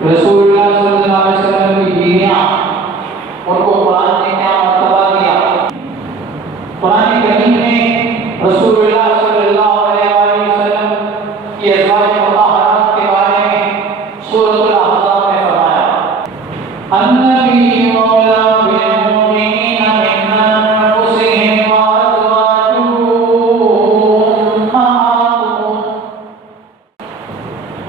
رسول اللہ صلی اللہ علیہ وسلم کی بیویاں، ان کو قرآن نے کیا مرتبہ دیا۔ قرآن کریم نے رسول اللہ صلی اللہ علیہ وسلم کی ازواج مطہرات کے بارے میں سورۃ الاحزاب میں فرمایا، النبی مولا بالمؤمنین من انفسہم وازواجہ امہاتہم۔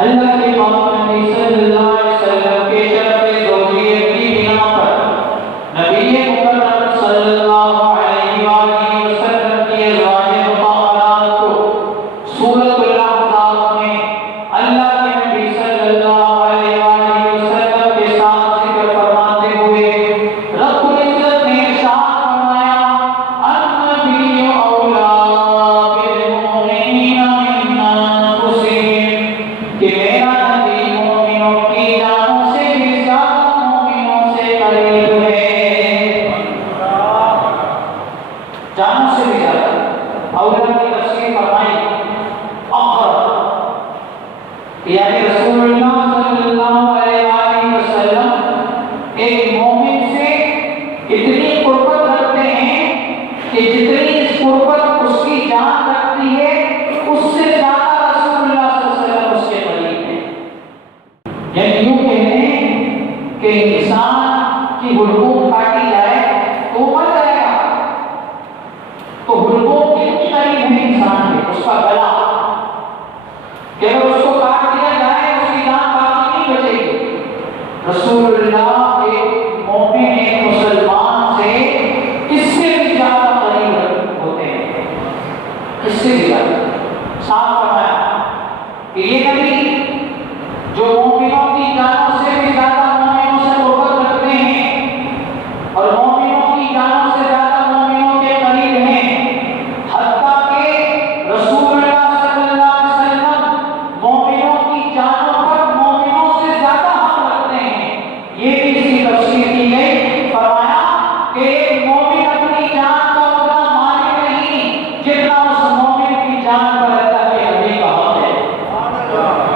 اللہ کے محمد صلی اللہ علیہ وسلم کے شرف زوجیت کی بنا پر نبی مکرم صلی اللہ علیہ وآلہ وسلم کی ازواج مطہرات کو سورۃ الاحزاب میں اللہ کے نبی صلی اللہ علیہ وآلہ وسلم کے ساتھ ذکر فرماتے ہوئے رب العزت نے ارشاد فرمایا، النبی اولیٰ بالمؤمنین من انفسہم، کہ میرا نبی مومنوں کی جانوں سے بھی زیادہ مومنوں سے قریب ہے، جانوں سے بھی زیادہ۔ اولیٰ کی تفسیر فرمائی اقرب، یعنی رسول اللہ صلی اللہ علیہ وآلہ وسلم ایک مومن سے اتنی قربت رکھتے ہیں کہ جتنی اس قربت اس کی جان رکھتی ہے اس سے زیادہ رسول اللہ صلی اللہ علیہ وسلم اس کے قریب ہیں۔ یعنی یوں کہتے ہیں کہ انسان کی حلقوم کاٹی جائے تو مر جائے گا، تو حلقوم کتنی قریب ہے انسان کے، اس کا گلا، کہ اگر اس کو کاٹ دیا جائے اس کی جان باقی نہیں بچے گی۔ رسول اللہ ایک مومن ایک مسلمان سے اس سے بھی زیادہ قریب ہوتے ہیں، اس سے بھی زیادہ۔ صاف فرمایا کہ یہ نبی جو مومنوں کی جانوں سے بھی زیادہ مومنوں سے قربت رکھتے ہیں اور مومنوں کی جانوں سے زیادہ مومنوں کے قریب ہیں، حتیٰ کہ رسول اللہ صلی اللہ علیہ وسلم مومنوں کی جانوں پر مومنوں سے زیادہ حق رکھتے ہیں۔ یہ بھی اسی تفسیر کی گئی، فرمایا کہ ایک مومن اپنی جان کا اتنا مالک نہیں جتنا اس مومن کی جان پر اللہ کے نبی کا حق ہے۔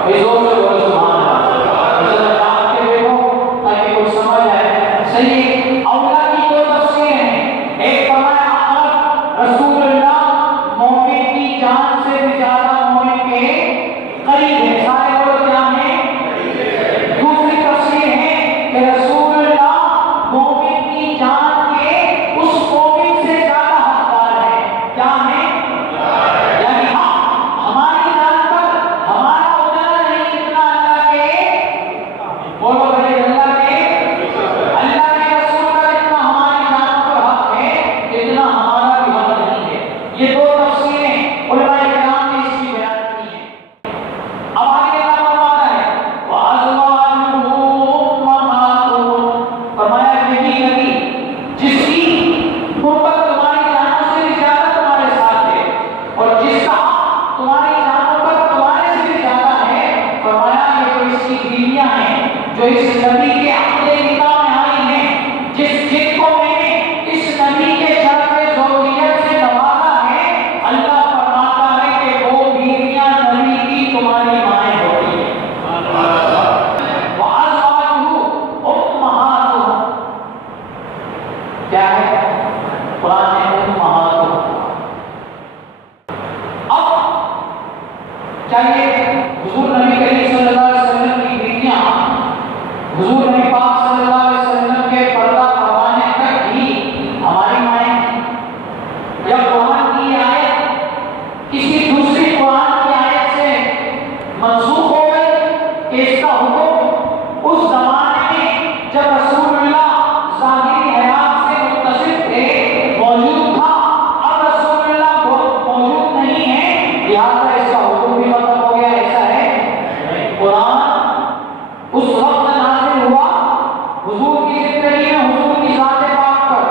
اس زور سے بولو سبحان اللہ، ذرا جان کے دیکھو تاکہ کوئی سمجھ آئے۔ صحیح اولیٰ کی دو تفسیر ہیں، ایک فرمایا اقرب، رسول اللہ مومن کی جان سے بھی زیادہ مومن کے قریب ہے، سارے لوگ کیا ہیں؟ دوسری تفسیر ہے کہ رسول اللہ مومن کی جان کے اس مومن سے زیادہ حقدار ہے، کیا ہے؟ یعنی ہماری جان پر ہمارا اتنا نہیں جتنا اللہ کے، بولو بھائی اللہ کے رسول کا جتنا ہماری جان پر حق ہے اتنا ہمارا بھی حق نہیں ہے۔ یہ دو تفسیریں علماء کرام نے اس کی بیان کی ہیں۔ اب آگے اللہ فرماتا ہے وَأَزْوَاجُهُ أُمَّهَاتُهُمْ، فرمایا یہی نبی جس کی قربت تمہاری جانوں سے بھی زیادہ تمہارے ساتھ ہے اور جس کا حق تمہاری جانوں پر تمہارے سے بھی زیادہ ہے، فرمایا یہ تو اس کی بیویاں ہیں جو اس نبی کے عقد نکاح میں آئی ہیں، جن کو میں نے اس نبی کے شرف زوجیت سے نوازا ہے۔ اللہ فرماتا ہے کہ وہ بیویاں نبی کی تمہاری مائیں ہوتی ہیں۔ وَأَزْوَاجُهُ أُمَّهَاتُهُمْ، کیا ہے؟ قرآن نے امہاتہم۔ اب چاہیے حضور نبی کریم صلی اللہ علیہ وسلم کی بیویاں حضور نبی پاک صلی اللہ علیہ وسلم کے پردہ کروانے تک ہی ہماری مائیں ہیں، یا قرآن کی آیت کسی دوسری قرآن کی آیت سے منسوخ ہو گئی کہ اس کا حکم اس زمانے میں جب رسول اللہ ظاہری حیات سے متصف تھے موجود تھا، اب رسول اللہ موجود نہیں ہے لہٰذا اس کا حکم بھی ختم ہو گیا، ایسا ہے؟ قرآن اس وقت نازل ہوا حضور کی زندگی میں حضور کی ذات پاک پر،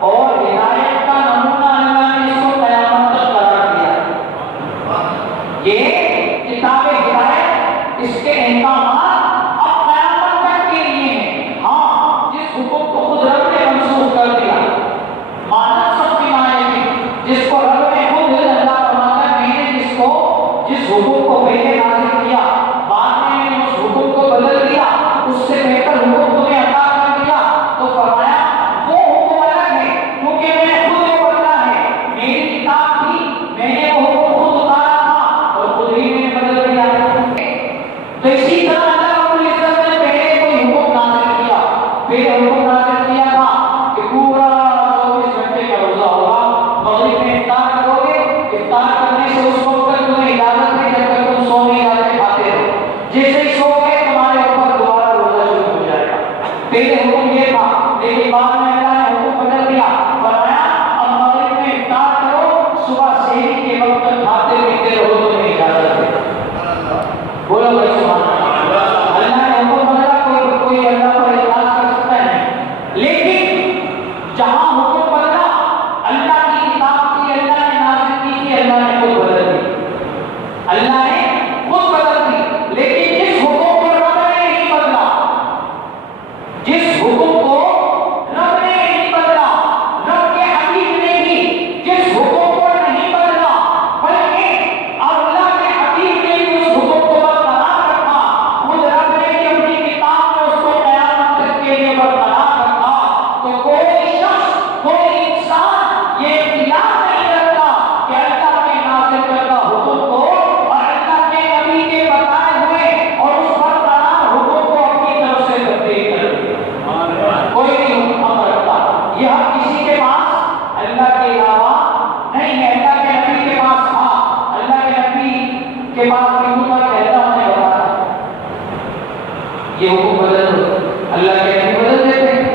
اور ہدایت کا نمونہ اللہ نے اس کو قیامت تک قرار دیا۔ یہ کتاب ہدایت، اس کے احکامات یہ حکم بدل دو، اللہ کے نبی بدل دیتے ہیں،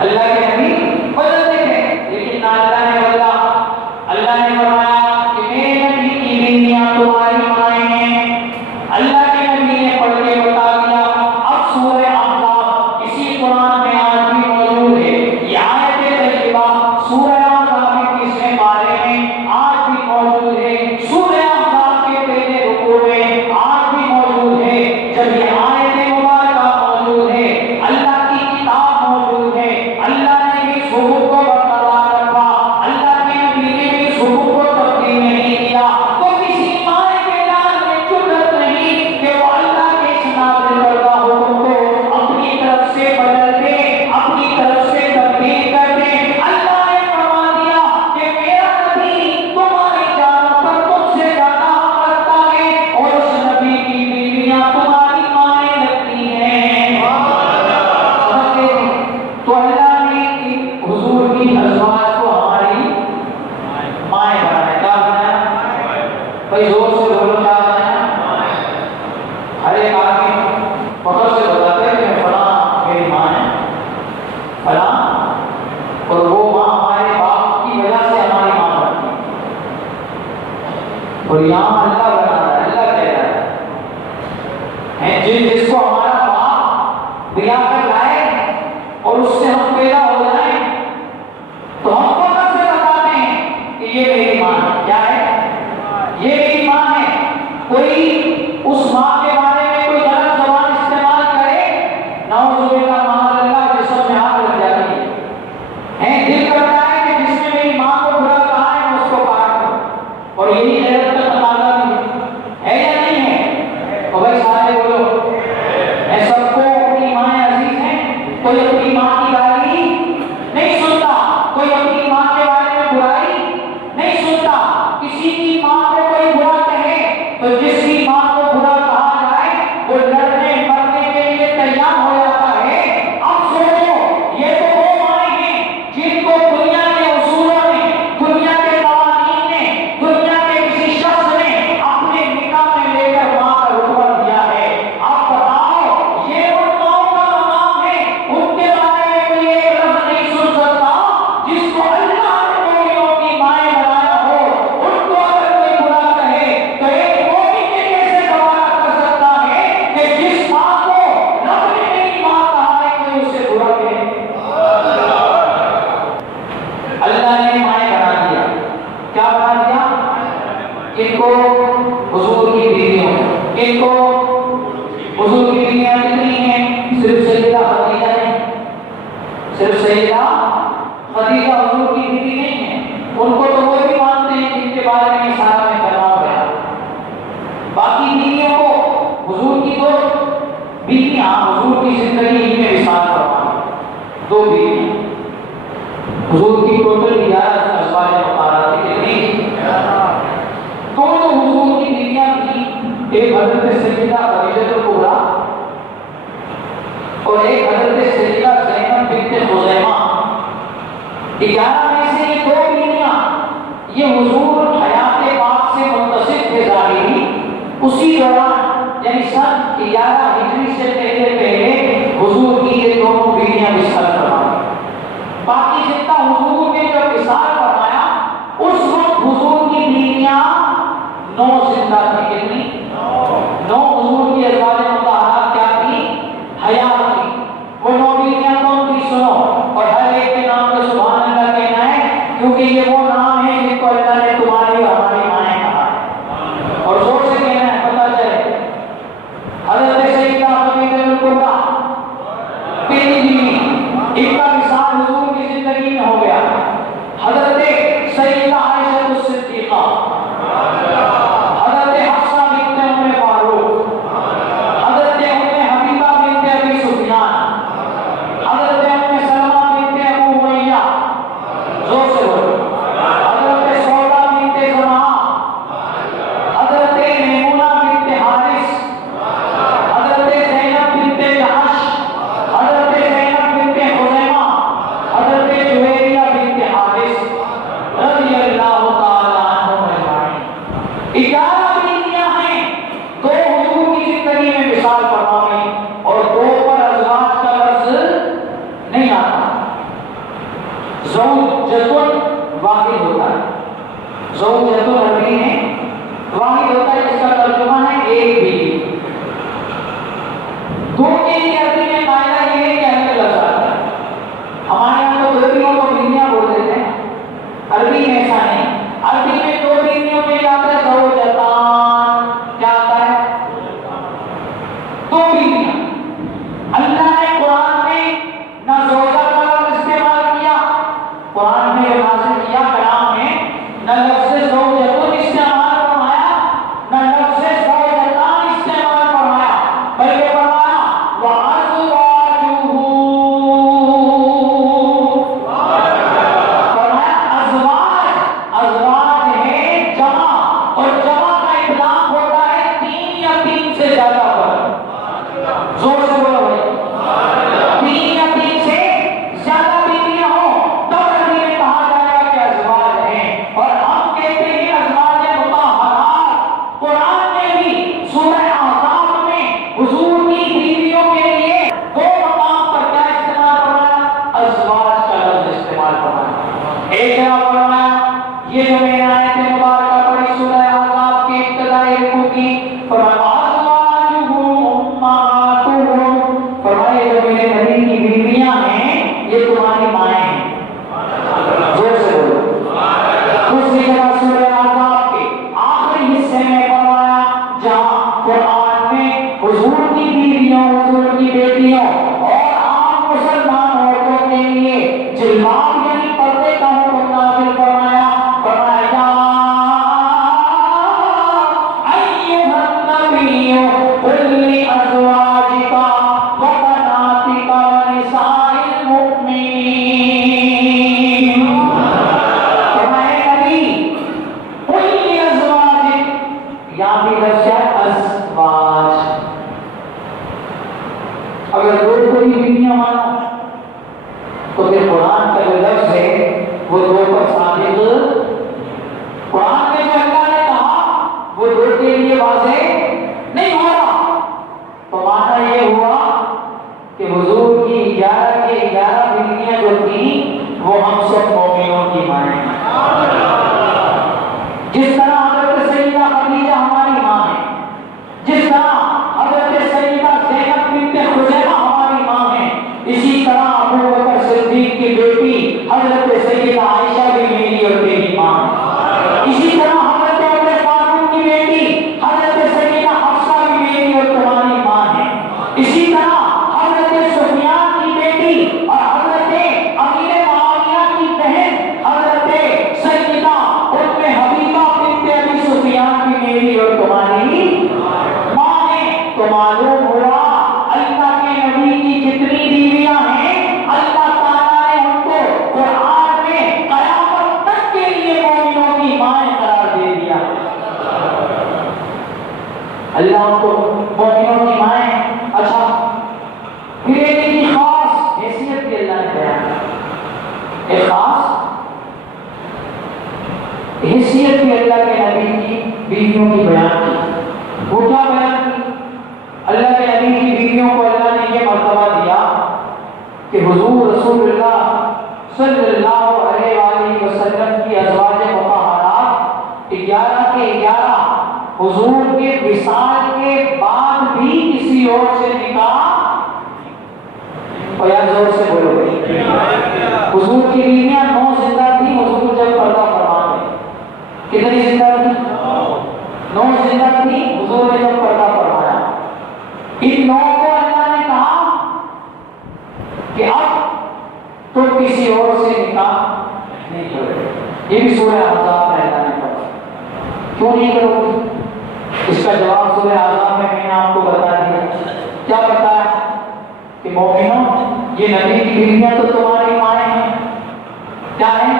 اللہ کے نبی بدل دیتے ہیں، لیکن نہ اللہ نے بدلا۔ اللہ نے فرمایا کہ میرے نبی کی بیویاں تمہاری مائیں ہیں۔ اللہ کے نبی نے پڑھ کے بتا دیا۔ اب سورہ احزاب اسی قرآن میں آج بھی موجود ہے، یہ آیت طیبہ سورہ احزاب کے 20ویں پارے میں آج بھی موجود ہے، سورہ احزاب کے پہلے رکوع میں آج بھی موجود ہے۔ جب یہ آیت مبارکہ موجود ہے، اللہ کی کتاب موجود ہے، اللہ نے بھی حکم کو برقرار رکھا، اللہ کے نبی نے بھی حکم کو تبدیل نہیں کیا، تو کسی مائیں کے لال میں جرأت نہیں کہ وہ اللہ کے اس نازل کردہ حکم کو اپنی طرف سے بدل دے، اپنی طرف سے تبدیل کر دے۔ اللہ نے فرما دیا کہ میرا نبی تمہاری جانوں پر تم سے زیادہ حق رکھتا ہے، اور اس نبی کی بیویاں تمہاری مائیں لگتی ہیں۔ سمجھتے ہیں؟ تو اللہ نے حضور کی ازواج کو ہماری مائیں بنایا۔ کیا بنایا؟ بھائی زور سے بولو، کیا بنایا؟ ہر ایک آدمی فخر سے بتاتا ہے کہ فلاں میری ماں ہے، فلاں، اور وہ ماں ہمارے باپ کی وجہ سے ہماری ماں بنتی ہے۔ اور یہاں اللہ بنا رہا ہے، اللہ کہہ رہا ہے جس کو ہمارا باپ بیاہ کر لائے اور اس سے ہم پیدا ہو جائیں تو ہم فخر سے بتاتے ہیں کہ یہ میری ماں ہے۔ کیا ہے؟ یہ میری ماں ہے۔ کوئی اس ماں کے بارے میں کوئی غلط زبان استعمال کرے، نعوذ باللہ معاذ اللہ، جسم میں آگ لگ جاتی ہے۔ دل کرتا ہے کہ جس نے میری ماں کو برا کہا ہے میں اس کو کاٹ دوں، اور یہی غیرت کا تقاضا بھی ہے یا نہیں ہے؟ تو بھائی سارے بولو، میں سب کو اپنی مائیں عزیز ہیں، کوئی اپنی ماں کی گالی نہیں سنتا، کوئی اپنی ماں کے بارے میں برائی نہیں سنتا۔ کسی کی ماں کو کوئی برا کہے تو جس کی ماں کو برا کہا جائے وہ لڑنے مرنے کے لیے تیار ہو جاتا ہے۔ اب سوچو، یہ تو وہ مائیں ہیں جن کو دنیا کے اصولوں نے، دنیا کے قوانین نے، دنیا کے کسی شخص نے اپنے نکاح میں لے کر ماں کا رتبہ دیا ہے۔ اب بتاؤ، یہ ان ماؤں کا مقام ہے، ان کے بارے میں کوئی ایک لفظ نہیں سن سکتا۔ جس کو اللہ نے مومنوں کی مائیں بنایا ہو، ان کو اگر کوئی برا کہے تو ایک مومن نے کیسے گوارا کر سکتا ہے کہ جس ماں کو رب نے میری ماں کہا ہے کوئی اسے برا کہے؟ اللہ نے مائیں بنا دیا۔ کیا بنا دیا؟ ان کو حضور کی بیویوں، ان کو حضور کی بیویاں کتنی ہیں؟ صرف سیدہ خدیجہ نہیں، صرف سیدہ خدیجہ حضور کی بیوی نہیں ہے، ان کو تو وہ بھی مانتے ہیں جن کے بارے میں سارا میں کلام ہے۔ باقی بیویوں کو حضور کی دو بیویاں حضور کی زندگی ہی میں وصال فرمائیں، دو بیویاں، حضور کی ٹوٹل 11 ازواج مطہرات کتنی؟ دونوں حضور کی بیویاں تھیں، ایک حضرت سیدہ خدیجہ الکبریٰ اور ایک حضرت سیدہ زینب بنت خزیمہ۔ 11 میں سے یہ دو بیویاں یہ حضور حیات پاک سے متصف تھے ظاہری، اسی دوران یعنی سن 11 ہجری سے پہلے حضور کی یہ دونوں بیویاں وصال فرمائیں۔ باقی جتنا حضور نے جب وصال فرمایا اس وقت حضور کی بیویاں 9 زندہ تھی۔ کتنی؟ 9 حضور کی ازواج مطہرات کیا تھی؟ حیات تھی۔ وہ 9 بیویاں کون تھی؟ سنو، اور ہر ایک کے نام پہ سبحان اللہ کہنا ہے، کیونکہ یہ وہ نام ہے جن کو اللہ نے تمہاری اور ہماری مائیں کہا ہے، اور زور سے کہنا ہے پتہ چلے۔ حضرت سیدہ خدیجہ الکبریٰ پہلی بیوی، زوجۃ عربی میں واحد ہوتا ہے جس کا ترجمہ ہے ایک بیوی. دو کے لیے عربی میں قاعدہ یہ ہے کہ الگ لفظ آتا ہے. ہمارے یہاں تو دو بیویوں کو بیویاں بول دیتے ہیں، عربی میں ایسا نہیں. عربی میں دو بیویوں کے لیے آتا ہے زوجتان. کیا آتا ہے؟ دو بیویاں. اللہ نے قرآن میں نہ زوجہ کا لفظ استعمال کیا، قرآن میں جو نازل کیا کلام میں نہ لفظ زوجتن استعمال فرمایا نہ لفظ زوجتان استعمال فرمایا، بلکہ فرمایا وَأَزْوَاجُهُ، فرمایا ازواج. ازواج ہے جمع، اور جمع کا اطلاق ہوتا ہے تین یا تین سے زیادہ پر. زور سے بولو بھائی، تین یا تین سے زیادہ بیویاں ہوں تو عربی میں کہا جائے گا کہ ازواج ہیں. اور ہم کہتے ہیں ازواج مطہرات. قرآن میں بھی سورہ احزاب میں حضور کی بیویوں کے لیے دو مقام پر کیا استعمال فرمایا؟ ازواج کا لفظ استعمال فرمایا. ایک جگہ فرمایا یہ جو میں نے آیت مبارکہ پڑھی سورہ احزاب کے ابتدائی رکوع کی، فرمایا فرمائے جو میرے نبی کی بیویاں ہیں یہ تمہاری مائیں ہیں. زور سے بولو. دوسری جگہ سورہ احزاب کے آخری حصے میں فرمایا جہاں قرآن میں حضور کی بیویوں، حضور کی بیٹیوں اور عام مسلمان عورتوں کے لیے جلباب یعنی پردے کا حکم نازل فرمایا. فرمایا ایھا النبی قل لازواجک وبناتک ونساء المؤمنین. فرمایا نبی قل لازواجک، یہاں بھی لفظ ہے ازواج. اگر دو کوئی بیویاں مانو تو پھر قرآن کا جو لفظ ہے وہ دو پر ثابت. قرآن میں جو اللہ نے کہا وہ دو کے لیے واضح نہیں ہو رہا، تو معنی یہ ہوا کہ حضور کی 11 کے 11 بیویاں جو تھیں وہ ہم سب مومنوں کی مائیں ہیں. جس طرح حضرت سیدہ خدیجہ ہماری ماں ہے، جس طرح حضرت سیدہ زینب بنت خزیمہ ہماری ماں ہے، اسی طرح ابو بکر صدیق کی بیٹی حضرت سیدہ عائشہ بھی میری اور تیری ماں ہے. اسی طرح حضرت عمر فاروق کی بیٹی حضرت سیدہ حفصہ بھی میری اور تمہاری ماں ہے. اسی طرح حضرت سفیان کی بیٹی اور حضرت امیر معاویہ کی بہن حضرت سیدہ ام حبیبہ بنت ابی سفیان بھی میری اور تمہاری ماں ہے. تو معلوم ہوا اللہ کے نبی کی جتنی بیویاں ہیں اللہ تعالیٰ نے ان کو قرآن میں قیامت تک کے لیے مومنوں کی مائیں قرار دے دیا. اللہ ان کو مومنوں کی مائیں. اچھا پھر ایک کی خاص حیثیت بھی اللہ نے بیان کی، ایک خاص حیثیت بھی اللہ کے نبی کی بیویوں کی بیان کی. وہ کیا بیان کی؟ اللہ کے نبی کی بیویوں کو اللہ نے یہ مرتبہ دیا کہ حضور رسول اللہ صلی اللہ علیہ وآلہ وسلم کی ازواج مطہرات 11 کے 11 حضور کے وصال کے بعد بھی کسی اور سے نکاح، اور یار زور سے بولو بھائی، حضور کی بیویاں 9 زندہ تھی حضور جب پردہ فرما گئے. کتنی زندہ تھی؟ 9 زندہ تھی حضور نے جب پردہ فرمایا. ان 9 کو اللہ نے کہا کہ اب تم کسی اور سے نکاح نہیں کرو. یہ بھی سورہ احزاب میں اللہ نے کہا. کیوں نہیں کرو گے؟ اس کا جواب سورہ احزاب میں نے آپ کو بتا دیا. کیا بتایا؟ کہ مومنوں یہ نبی کی بیویاں تو تمہاری مائیں ہیں. کیا ہیں؟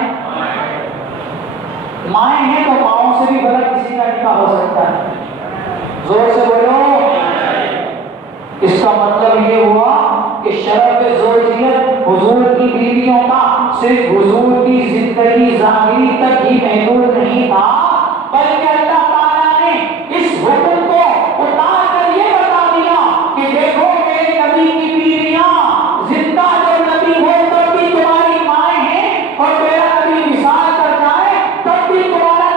مائیں ہیں. تو ماؤں سے بھی بڑا کسی کا نکاح ہو سکتا ہے. زور سے بولو. اس کا مطلب یہ ہوا کہ شرف زوجیت حضور کی بیویوں کا صرف حضور کی زندگی ظاہری تک ہی محدود نہیں تھا، بلکہ اللہ تعالیٰ نے اس حکم کو اتار کر یہ بتا دیا کہ دیکھو میرے نبی کی بیویاں زندہ جب نبی ہو تب بھی تمہاری مائیں ہیں، اور میرا نبی وصال کر جائے تب بھی تمہارا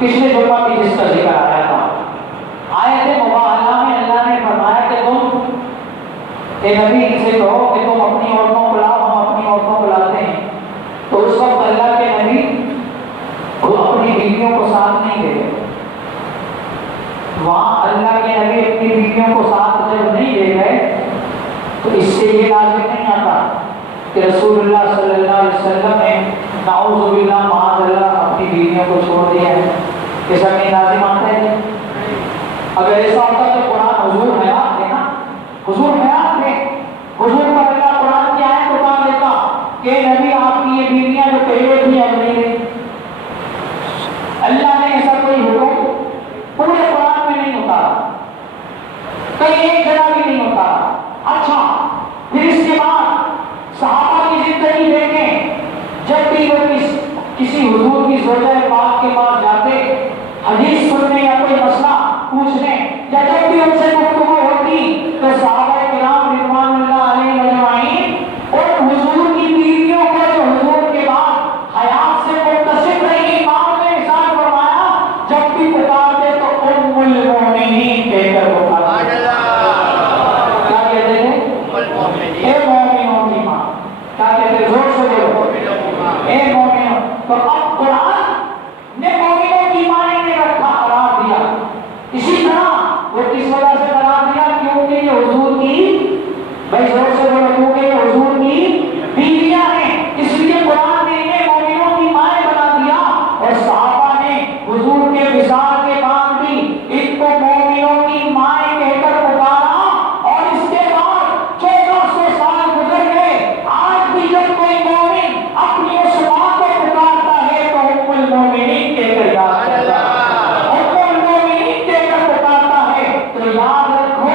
پچھلے جمعہ بھی جس کا ذکر آیا تھا، آیت مباہلہ میں اللہ نے فرمایا کہ تم اے نبی ان سے کہو کہ تم اپنی عورتوں کو لاؤ، ہم اپنی عورتوں کو لاتے ہیں۔ تو اس وقت اللہ کے نبی وہ اپنی بیویوں کو ساتھ نہیں لے گئے، وہاں اللہ کے نبی اپنی بیویوں کو ساتھ جب نہیں لے گئے تو اس سے یہ لازم نہیں آتا کہ رسول اللہ صلی اللہ علیہ وسلم نے نعوذ باللہ معاذ اللہ اپنی بیویوں کو چھوڑ دیا ہے، ایسا نہیں لازم آتا ہے۔ اگر ایسا ہوتا تو قرآن حضور حیات ہے نا، حضور حیات ہے، حضور پر اللہ قرآن کی آیت اتار دیتا کہ نبی آپ کی یہ بیویاں جو پہلے تھی اب نہیں ہے۔ اللہ نے ایسا کوئی حکم پورے قرآن میں نہیں اتارا، کہیں ایک جگہ بھی نہیں اتارا۔ اچھا پھر اس کے بعد صحابہ کی زندگی دیکھیں، جب بھی وہ کسی حضور کی زوجہ پاک کے پاس جاتے حدیث سننے یا کوئی مسئلہ پوچھنے، یا جب بھی ان سے گفتگو ہوتی تو صحابہ کرام رضوان اللہ علیہ اجمعین اور حضور کی بیویوں کو جو حضور کے بعد حیات سے متصف رہی امام نے ارشاد فرمایا جب بھی پکارتے تو ام المؤمنین کہہ کر پکارتے۔ کیا کہتے تھے؟ اے مومنوں کی ماں۔ کیا کہتے تھے؟ زور سے بولو، اے مومنوں۔ تو اب قرآن نے مومنوں کی ماں نے رکھا، قرار دیا۔ اسی طرح وہ کس وجہ سے قرار دیا؟ کیونکہ یہ حضور کی، بھائی زور سے بولو، کیونکہ یہ حضور کی بیویاں ہیں، اس لیے قرآن نے انہیں مومنوں کی مائیں بنا دیا۔ اور صحابہ نے حضور کے وصال کے بعد بھی ان کو مومنوں کی مائیں کہہ کر پکارا، اور اس کے بعد 1400 سال گزر گئے، آج بھی جب کوئی مومن اپنی اس ماں کو پکارتا ہے تو ام المؤمنین کہہ کر یاد کرتا ہے، ام المؤمنین کہہ کر پکارتا ہے۔ تو یاد رکھو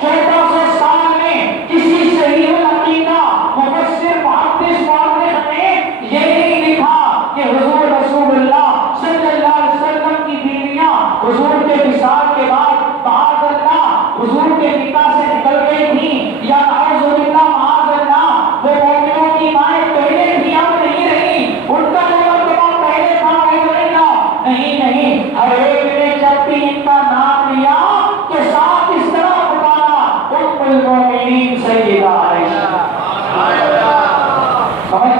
1400 سال میں کسی صحیح العقیدہ مفسر محدث مؤرخ نے یہ نہیں لکھا کہ حضور رسول اللہ صلی اللہ علیہ وسلم کی بیویاں حضور کے وصال کے بعد معاذ اللہ حضور کے